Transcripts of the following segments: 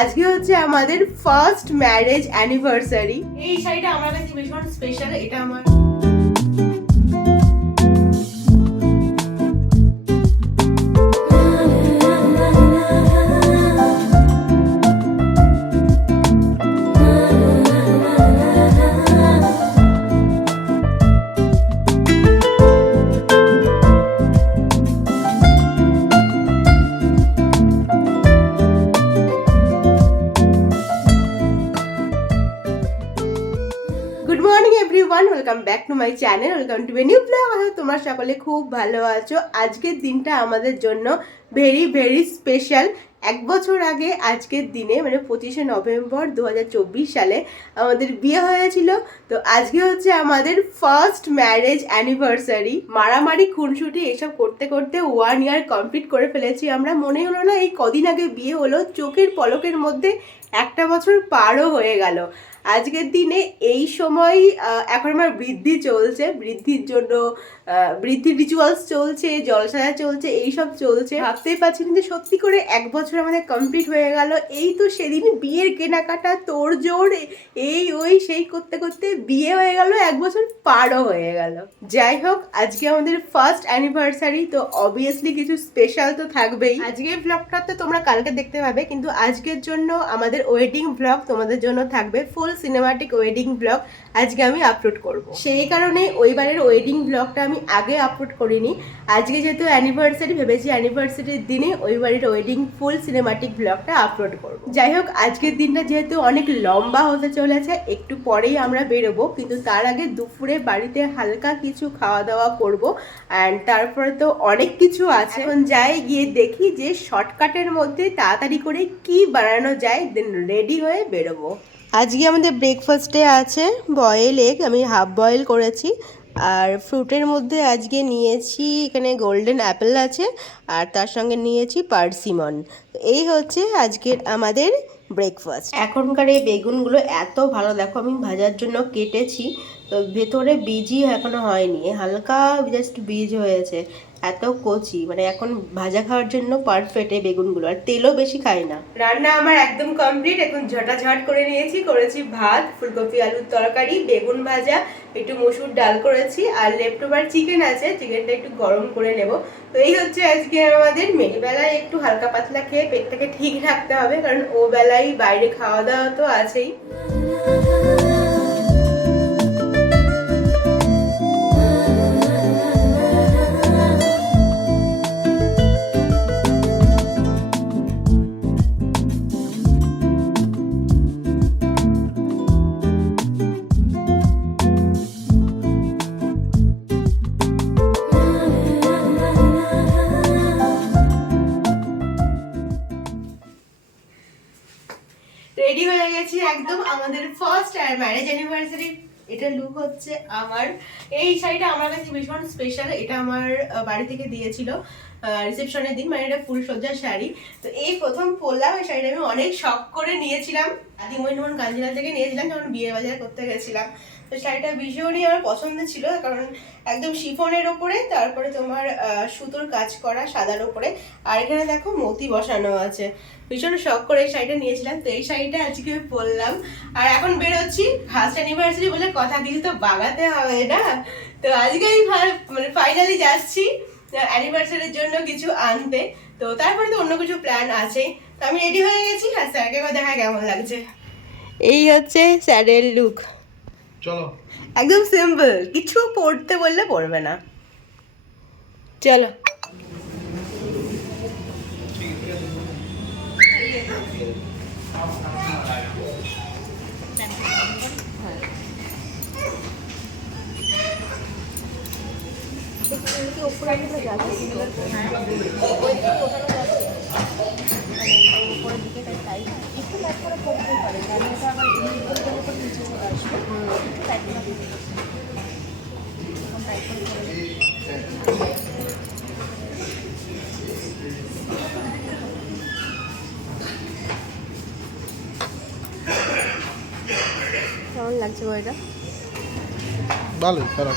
আজকে হচ্ছে আমাদের ফার্স্ট ম্যারেজ অ্যানিভার্সারি। এই শাড়িটা আমার কাছে ভীষণ স্পেশাল। এটা আমার good morning everyone, welcome back to my channel, welcome to a new blog. তোমরা সকলে খুব ভালো আছো। আজকের দিনটা আমাদের জন্য ভেরি ভেরি স্পেশাল। 1 বছর আগে আজকের দিনে মানে 25শে নভেম্বর 2024 সালে আমাদের বিয়ে হয়েছিল। তো আজকে হচ্ছে আমাদের ফার্স্ট ম্যারেজ অ্যানিভার্সারি। মারামারি খুনসুটি এসব করতে করতে 1 ইয়ার কমপ্লিট করে ফেলেছি আমরা। মনে হলো না এই কদিন আগে বিয়ে হলো, চোখের পলকের মধ্যে 1টা বছর পারও হয়ে গেল। আজকের দিনে এই সময় এখন আমার বৃদ্ধি চলছে, বৃদ্ধির জন্য বৃদ্ধি রিচুয়ালস চলছে, জলসাজা চলছে, এইসব চলছে। ভাবতেই পারছি না যে সত্যি করে 1 বছর আমাদের কমপ্লিট হয়ে গেল। এই তো সেদিন বিয়ের কেনাকাটা তোড়জোড় এই ওই সেই করতে করতে বিয়ে হয়ে গেল, 1 বছর পারও হয়ে গেল। যাই হোক, আজকে আমাদের ফার্স্ট অ্যানিভার্সারি, তো অবভিয়াসলি কিছু স্পেশাল তো থাকবেই। আজকের ব্লগটা তো তোমরা কালকে দেখতে পাবে, কিন্তু আজকের জন্য আমাদের ওয়েডিং ব্লগ তোমাদের জন্য থাকবে, ফুল সিনেমাটিক ওয়েডিং ব্লগ আজকে আমি আপলোড করব। সেই কারণে ওইবারের ওয়েডিং ব্লগটা আমি আগে আপলোড করিনি। আজকে যেহেতু অ্যানিভার্সারি, ভেবেছি অ্যানিভার্সারির দিনে ওইবারের ওয়েডিং ফুল সিনেমাটিক ব্লগটা আপলোড করব। যাই হোক, আজকের দিনটা যেহেতু অনেক লম্বা হতে চলেছে, একটু পরেই আমরা বেরোবো, কিন্তু তার আগে দুপুরে বাড়িতে হালকা কিছু খাওয়া দাওয়া করব। অ্যান্ড তারপরে তো অনেক কিছু আছে, এখন যাই গিয়ে দেখি যে শর্টকাটের মধ্যে তাড়াতাড়ি করে কি বানানো যায়, দেন রেডি হয়ে বেরোবো। আজকে আমাদের ব্রেকফাস্টে আছে বয়েল এগ, আমি হাফ বয়েল করেছি। আর ফ্রুটের মধ্যে আজকে নিয়েছি, এখানে গোল্ডেন অ্যাপেল আছে, আর তার সঙ্গে নিয়েছি পার্সিমন। এই হচ্ছে আজকের আমাদের ব্রেকফাস্ট। এখনকার এই বেগুনগুলো এত ভালো, দেখো আমি ভাজার জন্য কেটেছি, তো ভেতরে বীজই এখনো হয়নি, হালকা জাস্ট বীজ হয়েছে, এত কচি, মানে এখন ভাজা খাওয়ার জন্য পারফেক্ট এই বেগুনগুলো। আর তেলও বেশি খাই না। রান্না আমার একদম কমপ্লিট, এখন ঝটাঝট করে নিয়েছি। করেছি ভাত, ফুলকপি আলুর তরকারি, বেগুন ভাজা, একটু মসুর ডাল করেছি, আর লেফট ওভার চিকেন আছে, চিকেনটা একটু গরম করে নেব। তো এই হচ্ছে আজকে আমাদের মেয়ে। বেলায় একটু হালকা পাতলা খেয়ে পেটটাকে ঠিক রাখতে হবে, কারণ ও বেলায় বাইরে খাওয়া দাওয়া তো আছেই। রেডি হয়ে গেছি একদম আমাদের ফার্স্ট ম্যারেজ অ্যানিভার্সারি। এটা লুক হচ্ছে আমার। এই শাড়িটা আমার কাছে ভীষণ স্পেশাল, এটা আমার বাড়ি থেকে দিয়েছিল রিসেপশনের দিন, মানে এটা ফুল সজ্জার শাড়ি। তো এই প্রথম পরলাম এই শাড়িটা, আমি অনেক শখ করে নিয়েছিলাম, আদিমোহন কাঞ্জিলাল থেকে নিয়েছিলাম যখন বিয়ে বাজার করতে গেছিলাম। তো শাড়িটা ভীষণই আমার পছন্দ ছিল, কারণ একদম শিফনের ওপরে, তারপরে তোমার সুতোর কাজ করা সাদার ওপরে, আর এখানে দেখো মতি বসানো আছে। ভীষণ শখ করে এই শাড়িটা নিয়েছিলাম, তো এই শাড়িটা আজকে পরলাম। আর এখন বেরোচ্ছি, ফার্স্ট অ্যানিভার্সারি বলে কথা, কিছু তো বাগাতে হবে না। তো আজকে আমি মানে ফাইনালি যাচ্ছি অ্যানিভার্সারির জন্য কিছু আনতে। তো তারপরে তো অন্য কিছু প্ল্যান আছে। তো আমি রেডি হয়ে গেছি, আর স্যারকে দেখা কেমন লাগছে। এই হচ্ছে স্যারের লুক, চলো একদম সিম্পল, কিছু পড়তে বললে পড়বে না। চলো। কেমন লাগছে বইটা? ভালোই, খারাপ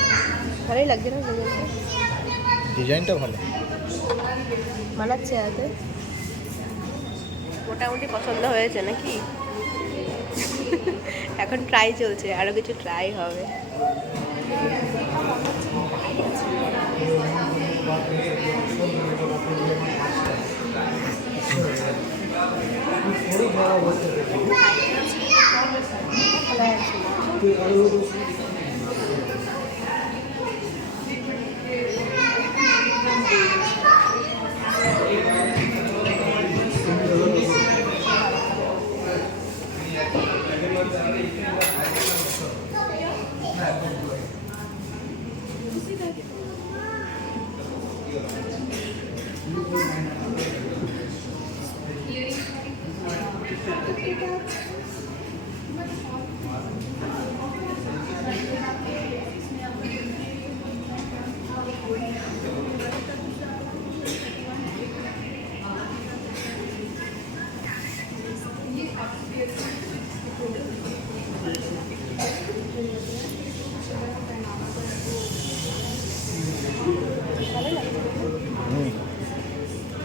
ভালোই লাগছে না? ডিজাইনটা ভালো মানাচ্ছে হাতে। মোটামুটি পছন্দ হয়েছে নাকি? এখন ট্রাই চলছে, আরো কিছু ট্রাই হবে।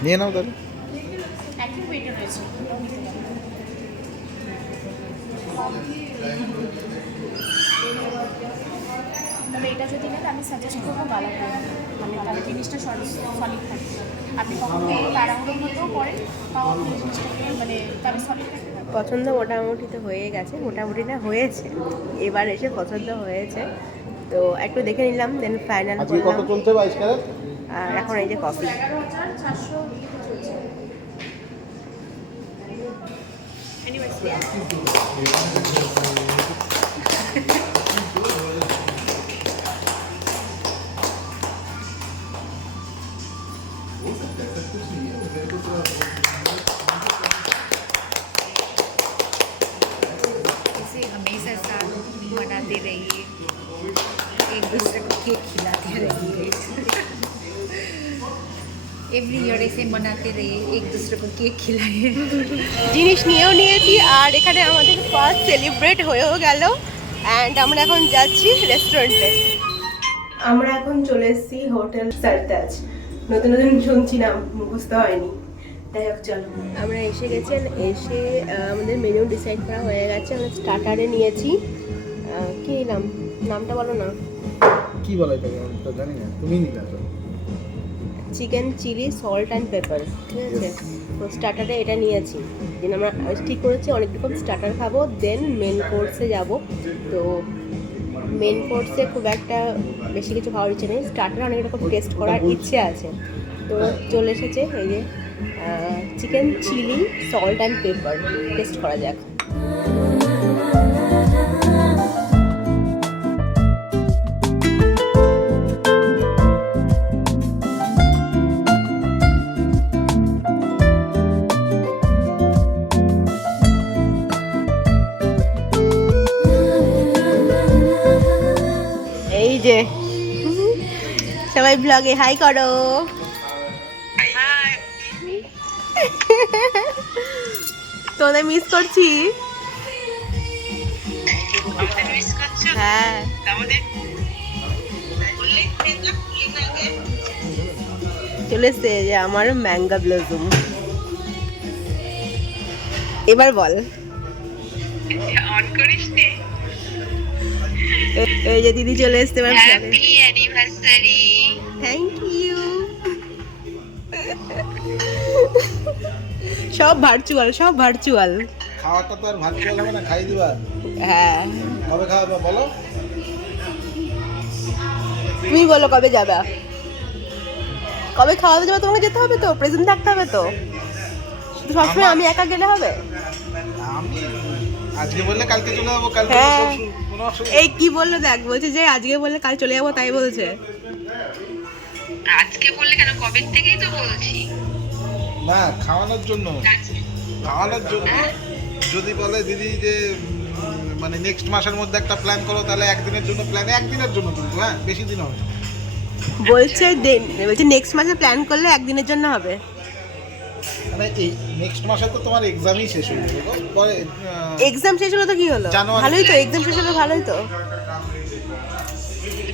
নিয়ে নাও তাহলে। তবে এটা যদি নেন আমি সাজেস্ট করবো বালাপুর, মানে তার জিনিসটা সলিড থাকে। আপনি কখনো তাড়াহুড়োর মধ্যেও পড়েন তাও আপনি জিনিসটাকে মানে তার সলিড থাকে। পছন্দ মোটামুটি তো হয়ে গেছে, মোটামুটি না হয়েছে, এবার এসে পছন্দ হয়েছে। তো একটু দেখে নিলাম, দেন ফাইনাল আজকে কত করলাম। চলছে 22 ক্যারেট? আর এখন এই যে কফি। 11,400 চলছে। इसे हमेशा साथ मनाते रहिए, एक दूसरे को केक खिलाते रहिए। एवरी ईयर ऐसे मनाते रहिए, एक दूसरे को केक खिलाइए। জিনিস নিয়েও নিয়েছি, আর এখানে আমাদের ফার্স্ট সেলিব্রেট হয়েও গেল। অ্যান্ড আমরা এখন যাচ্ছি রেস্টুরেন্টে। আমরা এখন চলে এসেছি হোটেল সারতাজ। নতুন নতুন শুনছি নাম, মুখস্থ হয়নি। তাই হোক চলো, আমরা এসে গেছেন। এসে আমাদের মেনু ডিসাইড করা হয়ে গেছে। আমরা স্টার্টারে নিয়েছি, কি নিলাম নামটা বলো না। কি বলে এটাকে আমি তো জানি না, তুমি নিলা তো। Chicken chilli salt and pepper, ঠিক আছে। তো স্টার্টারে এটা নিয়েছি। দেন আমরা ঠিক করেছি অনেক রকম স্টার্টার খাবো, দেন মেন কোর্সে যাব। তো মেন কোর্সে খুব একটা বেশি কিছু খাওয়ার ইচ্ছে নেই, স্টার্টারে অনেক রকম টেস্ট করার ইচ্ছে আছে। তো চলে এসেছে এই যে chicken chilli salt and pepper, taste করা যাক। এই যে সবাই ব্লগে হাই করো। তোদের মিস করছি। হ্যাঁ চলে এসছে যে আমার ম্যাঙ্গা ব্লজুম। এবার বল। এই যে দিদি চলে এসছে এবার ব্লগে। Thank you. সব ভার্চুয়াল, সব ভার্চুয়াল। খাওয়াটা তো আর ভার্চুয়াল হবে না, খাই দিবা। হ্যাঁ কবে খাওয়াবে বলো? তুমি বলো কবে যাবে, কবে খাওয়াতে যাবে। তোমাকে যেতে হবে তো, প্রেজেন্ট থাকতে হবে তো। শুধু সবসময় আমি একা গেলে হবে? আমি আজকে বললে কালকে চলে যাবো, কালকে হ্যাঁ। পরশু, কোনো অসুবিধা এই কি বললো দেখ, বলছে যে আজকে বললে কাল চলে যাবো, তাই বলছে। আজকে বললে কেন, কবে থেকেই তো বলছি। না, খাওয়ানোর জন্য। খাওয়ানোর জন্য যদি বলে দিদি যে মানে নেক্সট মাসের মধ্যে একটা প্ল্যান করো, তাহলে একদিনের জন্য প্ল্যান, একদিনের জন্য কিন্তু, হ্যাঁ বেশি দিন হবে না। বলছে নেক্সট মাসে প্ল্যান করলে একদিনের জন্য হবে। মানে এই নেক্সট মাসে তো তোমার এক্সামই শেষ হয়ে যাবে গো। পরে এক্সাম শেষ হলো তো কি হলো, জানুয়ারি। ভালোই তো, এক্সাম শেষ হলো ভালোই তো।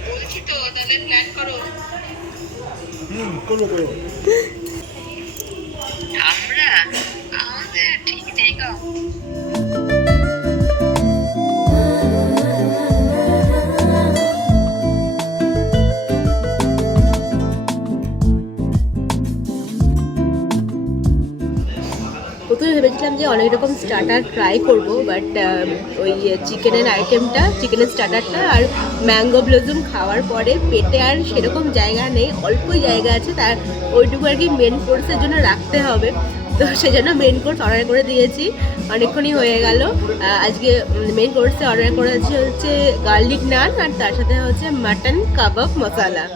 বলছি তো, তাহলে প্ল্যান করো। করবো। আমরা প্রথমে ভেবেছিলাম যে অনেক রকম স্টার্টার ট্রাই করব, বাট ওই চিকেনের আইটেমটা, চিকেনের স্টার্টারটা আর ম্যাঙ্গো ব্লজম খাওয়ার পরে পেটে আর সেরকম জায়গা নেই, অল্পই জায়গা আছে, তার ওইটুকু আর কি মেন কোর্সের জন্য রাখতে হবে। তো সেজন্য মেন কোর্স অর্ডার করে দিয়েছি, অনেকক্ষণই হয়ে গেল। আজকে মেন কোর্সে অর্ডার করেছি হচ্ছে গার্লিক নান, আর তার সাথে হচ্ছে মাটন কাবাব মশালা।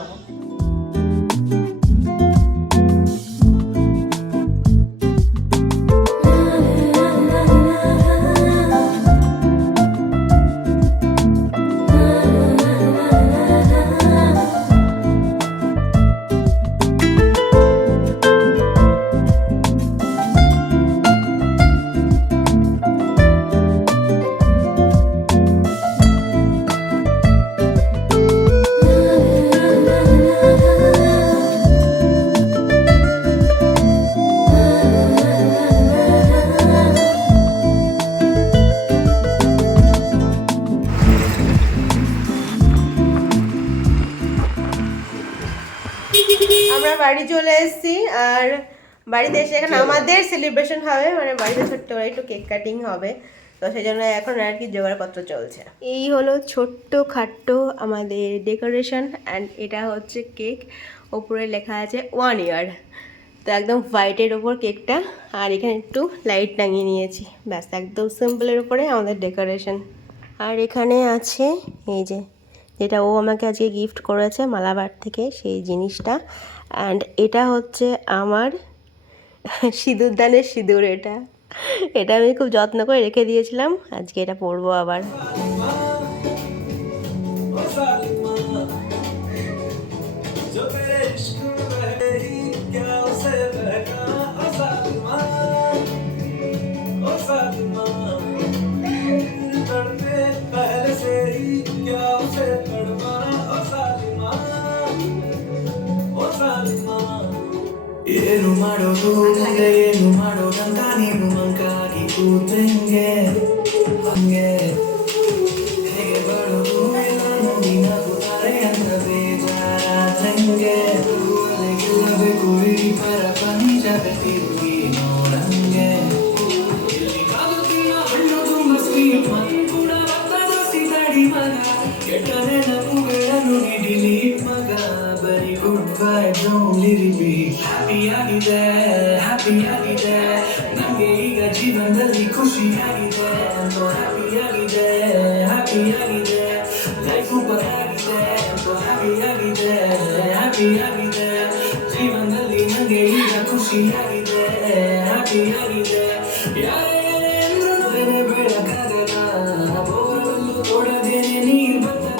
আমরা বাড়ি চলে এসেছি, আর বাড়িতে এসে এখন আমাদের সেলিব্রেশন হবে, মানে বাড়িতে ছোট্ট করে একটু কেক কাটিং হবে, তো সেই জন্য এখন আর কি জোগাড়পত্র চলছে। এই হলো ছোট্ট খাট্ট আমাদের ডেকোরেশন, অ্যান্ড এটা হচ্ছে কেক, ওপরে লেখা আছে 1 ইয়ার, তো একদম হোয়াইটের ওপর কেকটা, আর এখানে একটু লাইট টাঙিয়ে নিয়েছি, ব্যাস একদম সিম্পলের উপরে আমাদের ডেকোরেশন। আর এখানে আছে এই যে, যেটা ও আমাকে আজকে গিফট করেছে মালাবার থেকে, সেই জিনিসটা। অ্যান্ড এটা হচ্ছে আমার সিঁদুরদানের সিঁদুর, এটা আমি খুব যত্ন করে রেখে দিয়েছিলাম, আজকে এটা পরবো আবার। ಏನು ಮಾಡೋದು ಮುಂದೆ ಏನು ಮಾಡೋದಂತ ನೀನು ಮಂಕಾಗಿ ಕೂತ್ರೆಂಗೆ ಹಂಗೆ ಹೇಗೆ ಬರೋದು ಎಲ್ಲಾನು ನೀನಾಗುತ್ತಾರೆ ಅಂತ ಬೇಜಾರಾದಂಗೆ ಗೆಲ್ಲಬೇಕು ಇಡೀ ಪರಪಂಚ ತಿರುಗಿ ನೋಡಂಗೆ ಇಲ್ಲಿ ಆಗುತ್ತಿಲ್ಲ ಹಣ್ಣು ತುಂಬ ಸ್ವೀಟ್ ಮನ್ ಕೂಡ ರಕ್ತ ಜಾಸ್ತಿ ತಡಿ ಮಗ ಕೆಟ್ಟ ನೆನಪುಗಳನ್ನು ನಿಡಿಲಿ ಮಗ ಬರೀ good vibes only repeat happy ಆಗಿದೆ ನನಗೆ ಈಗ ಜೀವನದಲ್ಲಿ ಖುಷಿ ಆಗಿದೆ ಹ್ಯಾಪಿ ಆಗಿದೆ ಲೈಫ್ ಸೂಪರ್ ಆಗಿದೆ ಹ್ಯಾಪಿ ಆಗಿದೆ ಜೀವನದಲ್ಲಿ ನನಗೆ ಈಗ ಖುಷಿ ಆಗಿದೆ ಹ್ಯಾಪಿ ಆಗಿದೆ ಯಾರೇ ಅಂದ್ರೆ ಬೆಳಕಾಗಲ್ಲ ಬೋರಲ್ಲೂ ತೊಡದೇನೆ ನೀರು ಬರ್ತದೆ.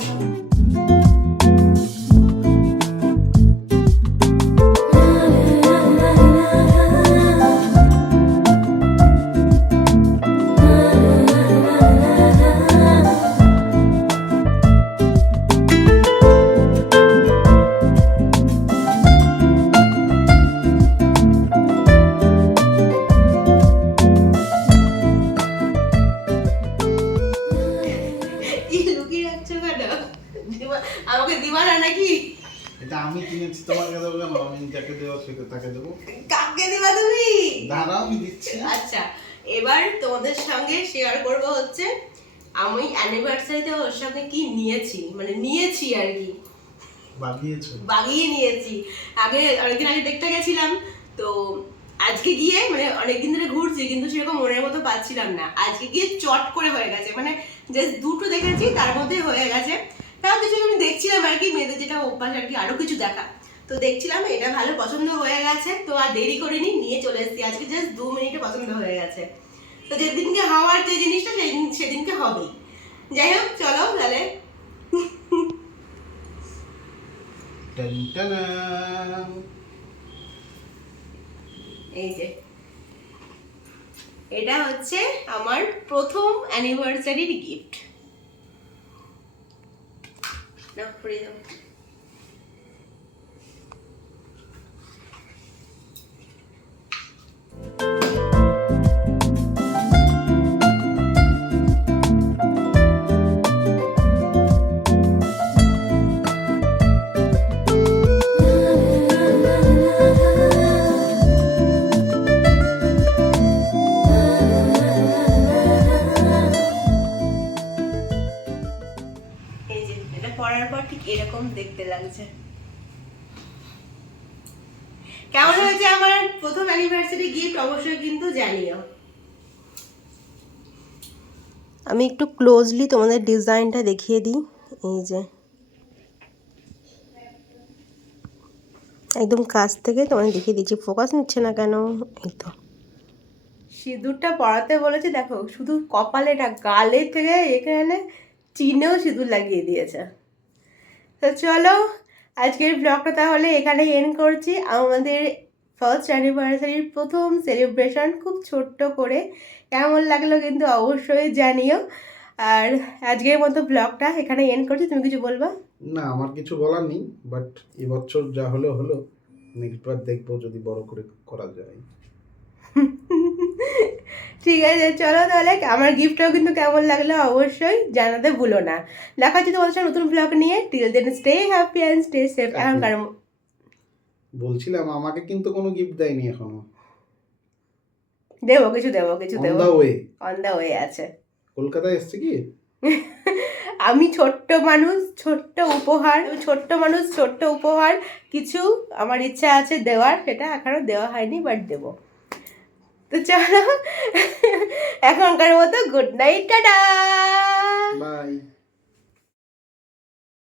আমাকে দিবানা নাকি? এটা আমি কিনেছি, তোমাকে দেবো কেন? আমি যাকে দেবো সেটা তাকে দেবো। কাকে দিবা তুমি? দাঁড়াও আমি দিচ্ছি। আচ্ছা, এবার তোমাদের সঙ্গে শেয়ার করব হচ্ছে আমি অ্যানিভার্সারিতে ওর সঙ্গে কি নিয়েছি, মানে নিয়েছি আর কি, বাগিয়ে নিয়েছি। অনেকদিন আগে দেখতে গেছিলাম, তো আজকে গিয়ে মানে অনেকদিন ধরে ঘুরছি, কিন্তু সেরকম মনের মতো পাচ্ছিলাম না, আজকে গিয়ে চট করে হয়ে গেছে, মানে জাস্ট দুটো দেখেছি তার মধ্যে হয়ে গেছে। তাও কিছু আমি দেখছিলাম আর কি, মেয়েদের যেটা অভ্যাস আর কি, আরো কিছু দেখা, তো দেখছিলাম এটা ভালো পছন্দ হয়ে গেছে, তো আর দেরি করিনি, নিয়ে চলে এসেছি। আজকে জাস্ট 2 মিনিটে পছন্দ হয়ে গেছে, তো যেদিনকে হওয়ার যে জিনিসটা সেদিনকে হবেই। যাই হোক, চলো তাহলে। এই যে এটা হচ্ছে আমার প্রথম অ্যানিভার্সারির গিফট। না পড়ে যাও। এরকম দেখতে লাগছে। কেমন হয়েছে আমার প্রথম অ্যানিভার্সারি গিফট অবশ্যই কিন্তু জানিও। আমি একটু ক্লোজলি তোমাদের ডিজাইনটা দেখিয়ে দিই। এই যে একদম কাছ থেকে তোমাদের দেখিয়ে দিচ্ছি, ফোকাস নিচ্ছে না কেন। এই তো সিঁদুরটা পরাতে বলেছে, দেখো শুধু কপালে না, গালে থেকে এখানে চিনেও সিঁদুর লাগিয়ে দিয়েছে। তো চলো আজকের ব্লগটা তাহলে এখানে এন্ড করছি। আমাদের ফার্স্ট অ্যানিভার্সারির প্রথম সেলিব্রেশন খুব ছোট্ট করে, কেমন লাগলো কিন্তু অবশ্যই জানিও। আর আজকের মতো ব্লগটা এখানে এন্ড করছি। তুমি কিছু বলবা? না, আমার কিছু বলার নেই, বাট এবছর যা হলো হলো, নেক্সট বার দেখবো যদি বড় করে করা যায়। ঠিক আছে, চলো তাহলে আমার গিফটটাও কিন্তু কেমন লাগলো অবশ্যই জানাতে ভুলো না। দেখা হচ্ছে তোমাদের সাথে নতুন ব্লগ নিয়ে। Till then stay happy and stay safe. এখনকার বলছিলাম আমাকে কিন্তু কোনো গিফট দেয়নি এখনো। দেবো, কিছু দেবো, কিছু অন দেবো, the way. On the way আছে। কলকাতায় এসছে কি? আমি ছোট্ট মানুষ, ছোট্ট উপহার, ছোট্ট উপহার কিছু আমার ইচ্ছা আছে দেওয়ার, সেটা এখনো দেওয়া হয়নি, বাট দেবো। তো চলো এখনকার মতো গুড নাইট, টাটা। বাই।